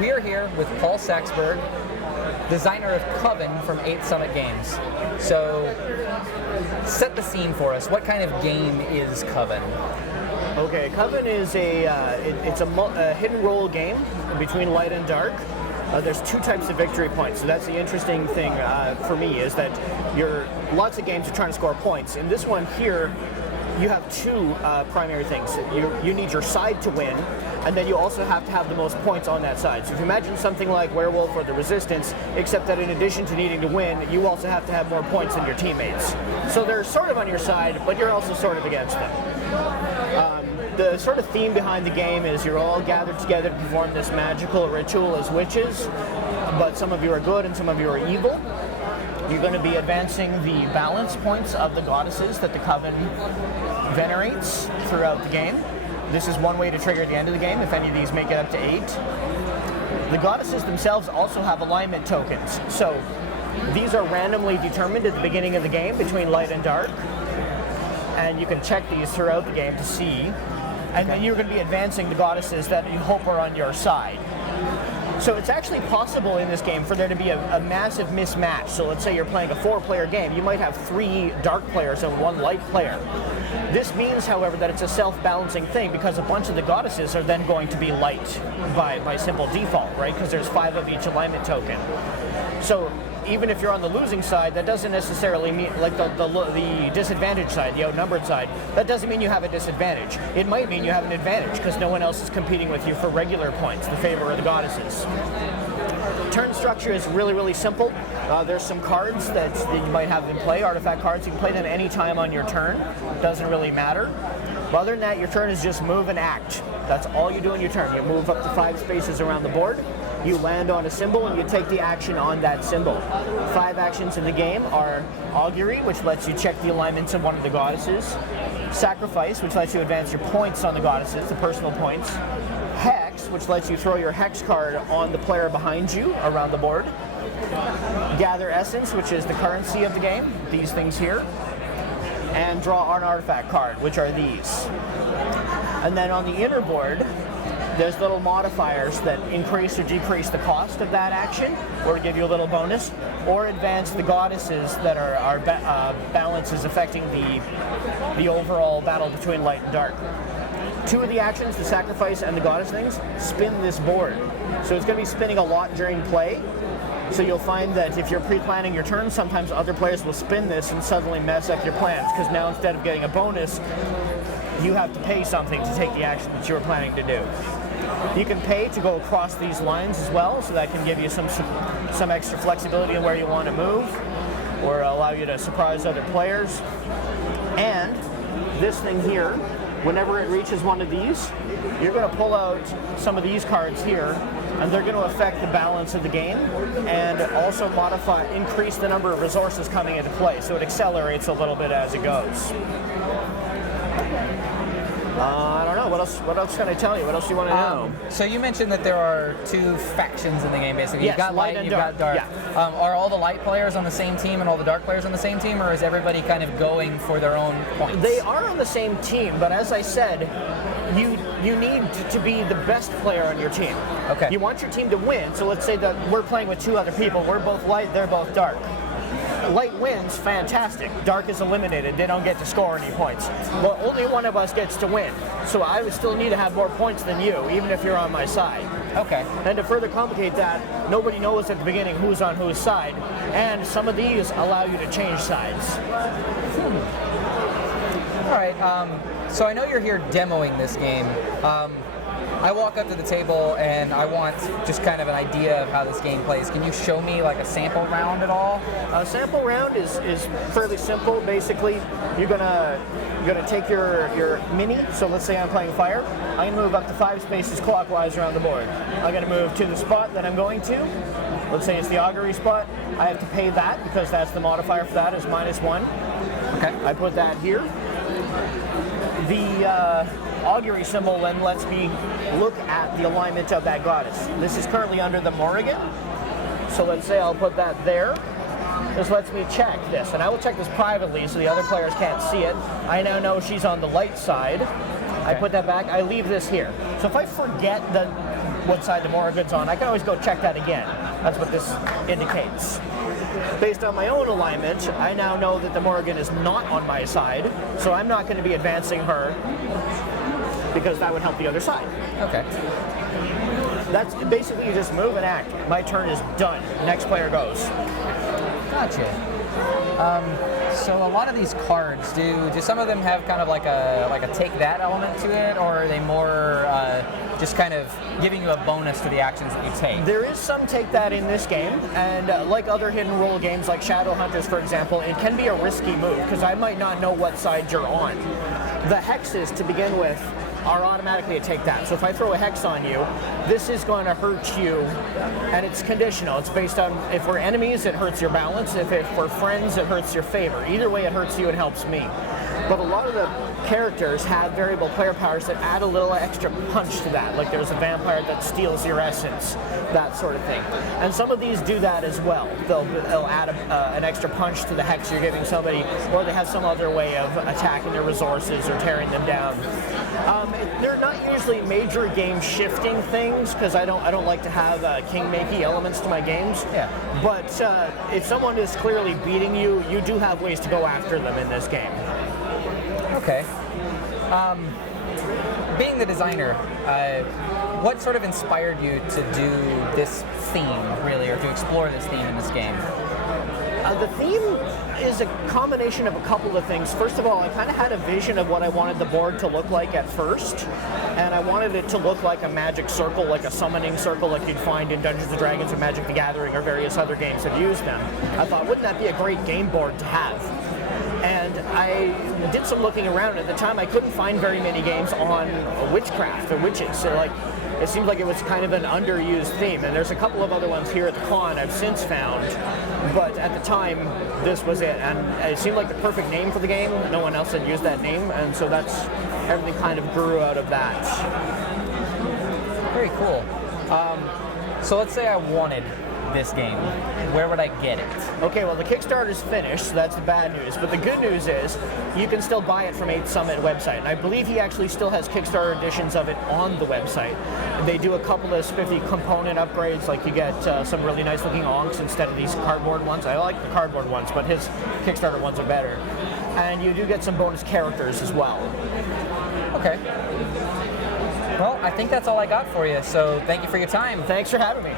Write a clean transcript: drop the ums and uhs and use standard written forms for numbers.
We are here with Paul Saxberg, designer of Coven from 8th Summit Games. So, set the scene for us. What kind of game is Coven? Okay, Coven is it's a hidden role game between light and dark. There's two types of victory points, so that's the interesting thing for me, is that lots of games are trying to score points. In this one here, you have two primary things. You need your side to win, and then you also have to have the most points on that side. So if you imagine something like Werewolf or the Resistance, except that in addition to needing to win, you also have to have more points than your teammates. So they're sort of on your side, but you're also sort of against them. The sort of theme behind the game is you're all gathered together to perform this magical ritual as witches, but some of you are good and some of you are evil. You're going to be advancing the balance points of the goddesses that the Coven venerates throughout the game. This is one way to trigger the end of the game if any of these make it up to 8. The goddesses themselves also have alignment tokens, so these are randomly determined at the beginning of the game between light and dark, and you can check these throughout the game to see. And then you're going to be advancing the goddesses that you hope are on your side. So it's actually possible in this game for there to be a massive mismatch. So let's say you're playing a 4-player game. You might have 3 dark players and 1 light player. This means, however, that it's a self-balancing thing because a bunch of the goddesses are then going to be light by simple default, right? Because there's 5 of each alignment token. So even if you're on the losing side, that doesn't necessarily mean, like the disadvantaged side, the outnumbered side, that doesn't mean you have a disadvantage. It might mean you have an advantage because no one else is competing with you for regular points, the favor of the goddesses. Turn structure is really, really simple. There's some cards that you might have in play, artifact cards. You can play them anytime on your turn. Doesn't really matter. But other than that, your turn is just move and act. That's all you do in your turn. You move up to 5 spaces around the board. You land on a symbol and you take the action on that symbol. 5 actions in the game are Augury, which lets you check the alignments of one of the goddesses. Sacrifice, which lets you advance your points on the goddesses, the personal points. Hex, which lets you throw your hex card on the player behind you around the board. Gather Essence, which is the currency of the game, these things here. And draw an artifact card, which are these. And then on the inner board, there's little modifiers that increase or decrease the cost of that action, or give you a little bonus, or advance the goddesses that are balances affecting the overall battle between light and dark. 2 of the actions, the sacrifice and the goddess things, spin this board. So it's going to be spinning a lot during play. So you'll find that if you're pre-planning your turn, sometimes other players will spin this and suddenly mess up your plans, because now instead of getting a bonus, you have to pay something to take the action that you were planning to do. You can pay to go across these lines as well, so that can give you some extra flexibility in where you want to move, or allow you to surprise other players. And this thing here, whenever it reaches one of these, you're going to pull out some of these cards here, and they're going to affect the balance of the game, and also increase the number of resources coming into play, so it accelerates a little bit as it goes. I don't know. What else can I tell you? What else do you want to know? So you mentioned that there are 2 factions in the game, basically. Yes, you've got light and you've got dark. Yeah. Are all the light players on the same team and all the dark players on the same team, or is everybody kind of going for their own points? They are on the same team, but as I said, you need to be the best player on your team. Okay. You want your team to win, so let's say that we're playing with 2 other people. We're both light, they're both dark. Light wins, fantastic. Dark is eliminated. They don't get to score any points. But only one of us gets to win. So I would still need to have more points than you, even if you're on my side. Okay. And to further complicate that, nobody knows at the beginning who's on whose side. And some of these allow you to change sides. All right. So I know you're here demoing this game. I walk up to the table and I want just kind of an idea of how this game plays. Can you show me like a sample round at all? A sample round is fairly simple. Basically, you're gonna take your mini. So let's say I'm playing fire. I'm gonna move up to 5 spaces clockwise around the board. I'm gonna move to the spot that I'm going to. Let's say it's the augury spot. I have to pay that because that's the modifier for that is -1. Okay. I put that here. The augury symbol then lets me look at the alignment of that goddess. This is currently under the Morrigan, so let's say I'll put that there. This lets me check this, and I will check this privately so the other players can't see it. I now know she's on the light side. I put that back, I leave this here. So if I forget that what side the Morrigan's on, I can always go check that again. That's what this indicates. Based on my own alignment, I now know that the Morrigan is not on my side, so I'm not going to be advancing her because that would help the other side. Okay. That's basically, you just move and act. My turn is done. Next player goes. Gotcha. So a lot of these cards, do some of them have kind of like a take that element to it, or are they more just kind of giving you a bonus to the actions that you take? There is some take that in this game, and like other hidden role games like Shadowhunters, for example, it can be a risky move because I might not know what side you're on. The hexes, to begin with, are automatically a take that. So if I throw a hex on you, this is going to hurt you, and it's conditional. It's based on, if we're enemies, it hurts your balance. If we're friends, it hurts your favor. Either way, it hurts you and helps me. But a lot of the characters have variable player powers that add a little extra punch to that. Like there's a vampire that steals your essence, that sort of thing. And some of these do that as well. They'll add an extra punch to the hex you're giving somebody, or they have some other way of attacking their resources or tearing them down. They're not usually major game shifting things because I don't like to have king-makey elements to my games. Yeah. But if someone is clearly beating you, you do have ways to go after them in this game. Okay. Being the designer, what sort of inspired you to do this theme, really, or to explore this theme in this game? The theme is a combination of a couple of things. First of all, I kind of had a vision of what I wanted the board to look like at first, and I wanted it to look like a magic circle, like a summoning circle like you'd find in Dungeons & Dragons or Magic the Gathering or various other games that use them. I thought, wouldn't that be a great game board to have? And I did some looking around. At the time, I couldn't find very many games on witchcraft or witches. So it seemed like it was kind of an underused theme. And there's a couple of other ones here at the con I've since found. But at the time, this was it. And it seemed like the perfect name for the game. No one else had used that name. And so everything kind of grew out of that. Very cool. So let's say I wanted this game. Where would I get it? Okay, well, the Kickstarter's finished, so that's the bad news. But the good news is you can still buy it from 8th Summit website. And I believe he actually still has Kickstarter editions of it on the website. They do a couple of spiffy component upgrades, like you get some really nice looking onks instead of these cardboard ones. I like the cardboard ones, but his Kickstarter ones are better. And you do get some bonus characters as well. Okay. Well, I think that's all I got for you, so thank you for your time. Thanks for having me.